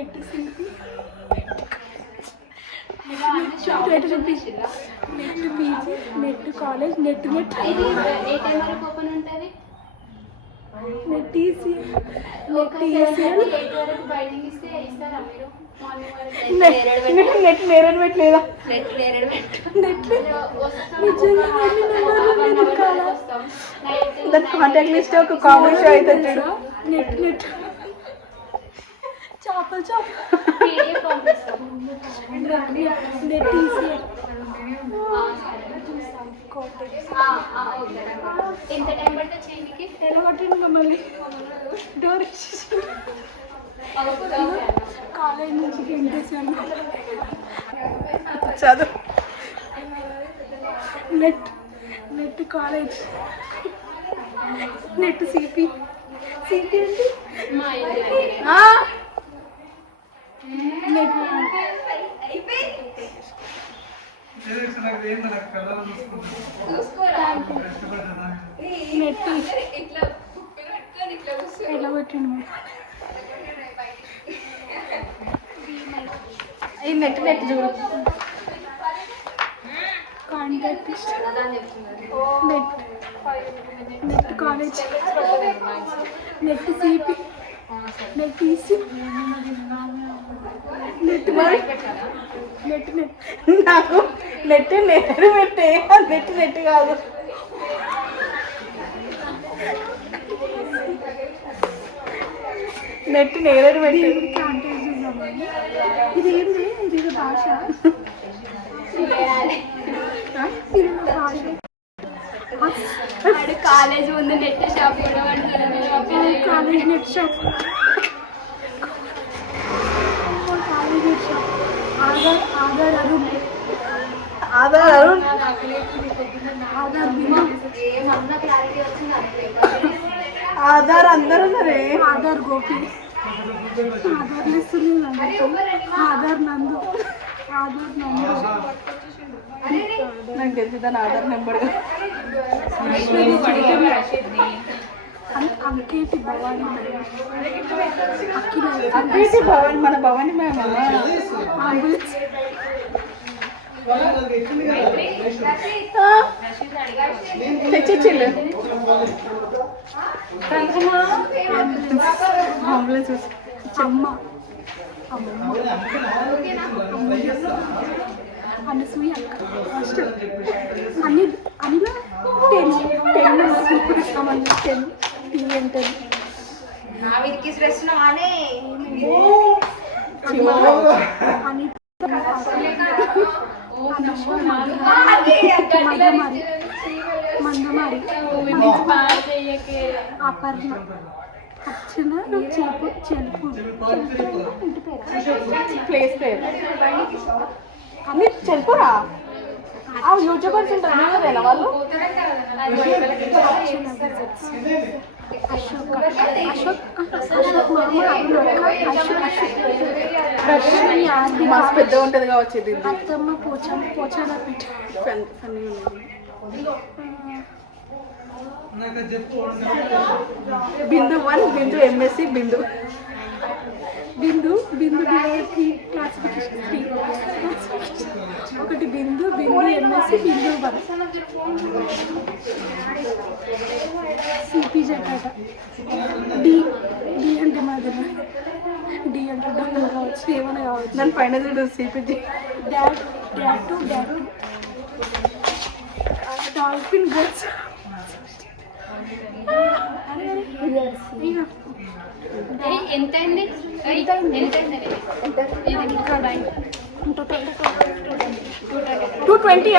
Net CP net PG net college net net ఏ time వరకు open ఉంటుంది? Net EC net వరకు binding ఇస్తే ఇస్తారా మీరు? నెట్ నేరేడు పెట్టలేదా? దాని కాంటాక్ట్ లిస్ట్ ఒక కామన్ షో అవుతుంది. నెట్ నెట్ చేపలు నెట్ ఈసీ ఎంత టైం పడితే చేయడానికి? ఎలగొట్టింది మమ్మల్ని డోర్ కాలేజ్ నుంచి ఎంటేసాను. చదువు net net college net CP CP అంటే నెట్ నెట్ ఎట్లా పెట్టిండు ఈ నెట్ నెట్ చూడు contact net net college net CP net EC net net net నాకు నెట్ నెట్ పెట్టే నెట్ నెట్ కాదు. నెట్ నేరేడు పెట్టి ఇది ఏంటి? ఇది భాష కాలేజ్ ముందు net shop college net shop college net shop Aadhaar Arun Aadhaar Arun Aadhaar Bindu Aadhaar అందరు ఉన్నారే. ఆధార్ గోపి ఆధార్ లిస్ట్ ఆధార్ నందు ఆధార్ నందు నాకు తెలిసి దాని ఆధార్ నెంబర్ అంకేటి భవాని అంకేటి భవాని మన భవాని మ్యామ్ అంబులెన్స్ తెచ్చిచ్చిల్లు అంబులెన్స్ అమ్మ అనసూయ ఫస్ట్ అనిలో 10 మెంబర్స్ ఇప్పుడు ఇస్తామని 10 10 అని మందమారి అపర్ణ అర్చన చేపు చెలుపు ఇంటి పేరు ప్లేస్ పేరు అన్ని చెలుపురా. యూట్యూబర్స్ ఉంటారు కదేనా వాళ్ళు? అశోక్ మస్తు పెద్ద ఉంటుంది కావచ్చు. ఇది అత్తమ్మ పోచాల పెట్టి బిందు 1 బిందు ఎంఎస్సి బిందు బిందు బిందు క్లాసిఫికేషన్ 3 ఒకటి బిందు బిందు ఎంఎస్సి బిందు 1 సిపి జటాట డి డి అంటే మాది డి అంటే డబ్బులు కావచ్చు ఏమైనా కావచ్చు. దాని పైన చూడు CPG dot dot dot dolphin guts ఎంత అయింది? 220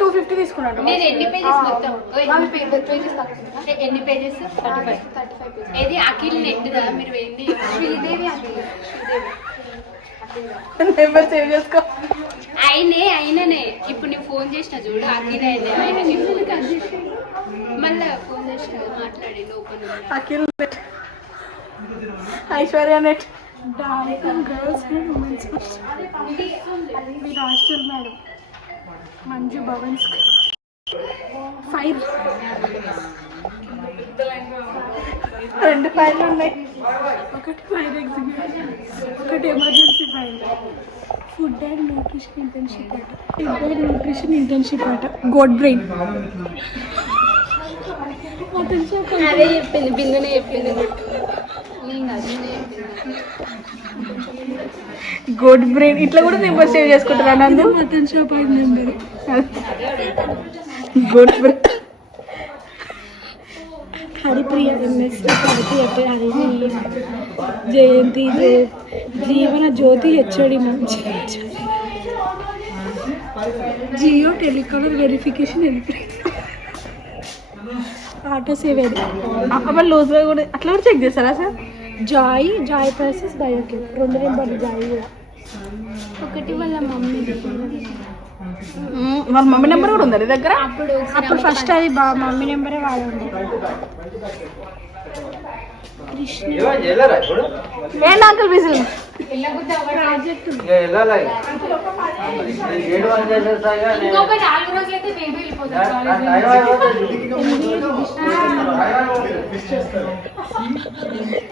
250 తీసుకున్నాడు. నేను ఎన్ని పేజెస్ మొత్తం? ఎన్ని పేజెస్? 35. ఏది అఖిల్ నెట్ దా? మీరు ఏంది? శ్రీదేవి నెంబర్ సేవ్ చేసుకో. అయిననే ఇప్పుడు నేను ఫోన్ చేసిన చూడు అఖిల్ ఆయన మళ్ళీ ఫోన్ చేసిన మాట్లాడి open Akhil net Aishwarya net darling girls and women's మీరు హాస్టల్ మేడం మంజు భవన్స్ 5 2 ఫైళ్ళు ఉన్నాయి. ఒకటి ఫైర్ ఎగ్జిక్యూషన్, ఒకటి emergency fire. Food and nutrition internship అట. ఫుడ్ అండ్ న్యూట్రిషన్ ఇంటర్న్షిప్ అట. గోడ్ బ్రెయిన్. అదే చెప్పింది, బిందునే చెప్పింది. గోడ్ బ్రెయిన్ ఇట్లా కూడా నెంబర్ సేవ్ చేసుకుంటారా నందు? మటన్ షాప్ అయిన నెంబర్. గోడ్ brain. Haripriya MS, Haripriya Harini, Jayanthi, Jeevana Jyothi, HOD మంచి, జియో టెలికాలర్ వెరిఫికేషన్ వెళ్ళిపోయింది. ఆటో సేవ్ అప్పుడు లూజ్గా కూడా అట్లా కూడా చెక్ చేస్తారా సార్? జాయ్ ప్రాసెస్ బయోకెమ్ 2 నెంబర్లు జాయ్ కూడా. ఒకటి వాళ్ళ మమ్మీ నెంబర్ కూడా ఉందా నీ దగ్గర? అప్పుడు ఫస్ట్ అది మమ్మీ నెంబరే వాడండి. ఏంటి అంకుల్ బిజీ? ప్రాజెక్ట్ ఇంకొక 4 రోజులైతే బేబీ వెళ్ళిపోతారు.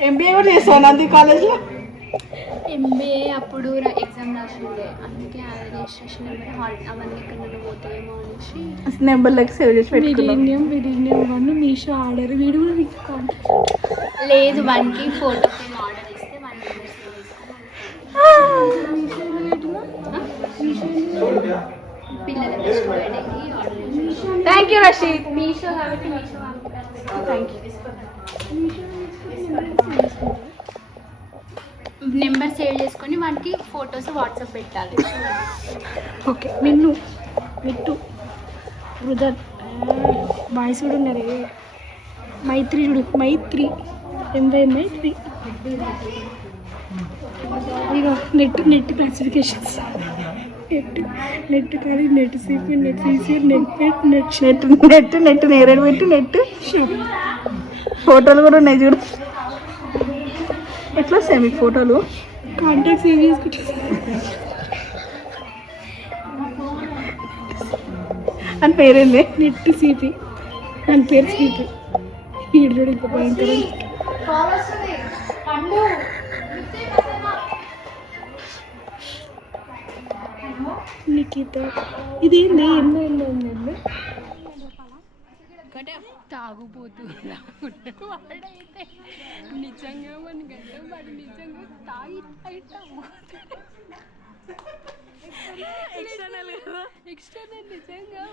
ఎంబీఏ కూడా చేస్తాను అంది కాలేజ్లో. ఎంబీఏ అప్పుడు ఎగ్జామ్ రాసిండే, అందుకే ఆ రిజిస్ట్రేషన్ నెంబర్ అవన్నీ ఎక్కడ పోతాయేమో అనేసి నెంబర్లకు సేవ్ చేసి పెట్టుకున్నాం. బిర్యానీ 1 మీషో ఆర్డర్. వీడు కూడా లేదు, 1కి ఫోటో ఫ్రేమ్ ఆర్డర్ ఇస్తే 1 పిల్లల బెస్ట్ బర్త్డేకి ఆర్డర్ చేసి. Thank you Rashid. మీషో కాబట్టి Meesho thank you. Number save చేసుకొని 1కి ఫొటోస్ వాట్సాప్ పెట్టాలి. ఓకే. మిట్టు రుదర్ బాయ్స్ కూడా ఉన్నారు. మైత్రి చూడు, మైత్రి మైత్రి. ఇగో నెట్ క్లాసిఫికేషన్స్. నెట్ కానీ net CP, net CC, net నేరేడు పెట్టి నెట్ ఫోటోలు కూడా ఉన్నాయి చూడు. ఎట్లా వస్తాయి మీకు ఫోటోలు? కాంటాక్ట్ సేవ్ చేసుకుంటా అని పేరేంది? నెట్ సిపి అని పేరు. సిపి వీడియో ఇంకా భయంకరం. నిఖిత ఇదేంది? ఎన్నో తాగుపోతూ వాడైతే నిజంగా మనకంటే వాడు నిజంగా తాగి ఎక్స్టర్నల్ నిజంగా